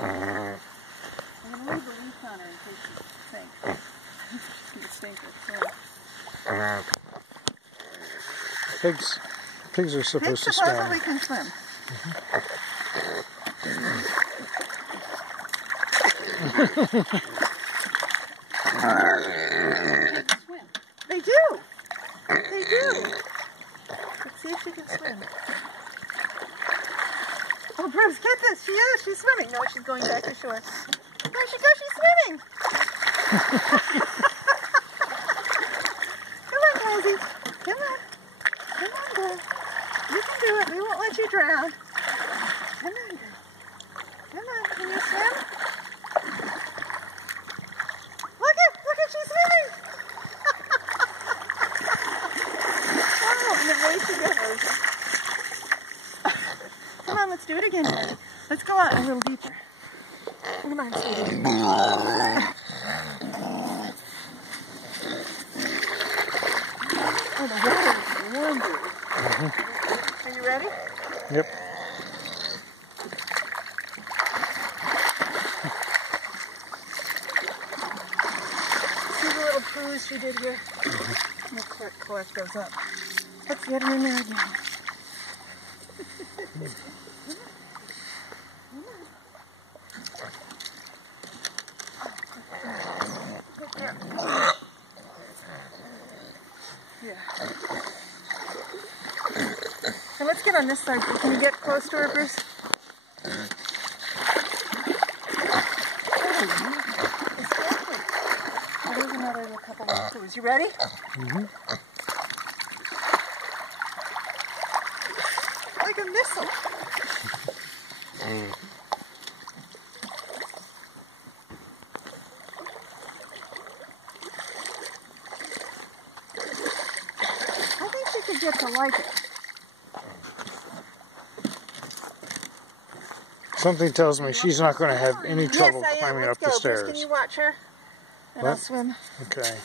I'm going to leave the leaf on her in case she sinks. She's going to stink her. Pigs are supposed to swim. Supposedly can swim. They do. They do. Let's see if she can swim. Oh, Bruce, get this. She is. She's swimming. No, she's going back to shore. There she goes. She's swimming. Come on, Rosie. Come on. Come on, girl. You can do it. We won't let you drown. Come on, girl. Come on. Can you swim? Look at she's swimming. Oh, and the voice again, Rosie. Come on, let's do it again. Let's go out a little deeper. Come on, sweetie. Oh, the water is warm, dude. Are you ready? Yep. See the little cruise she did here? The cork goes up. Let's get her in there again. Yeah. And let's get on this side. Can you get close to her, Bruce? Oh, there's another couple of clues. You ready? Like a missile. I think she could get to like it. Something tells me she's not going to have any trouble climbing up the stairs. Can you watch her? And I'll swim. Okay.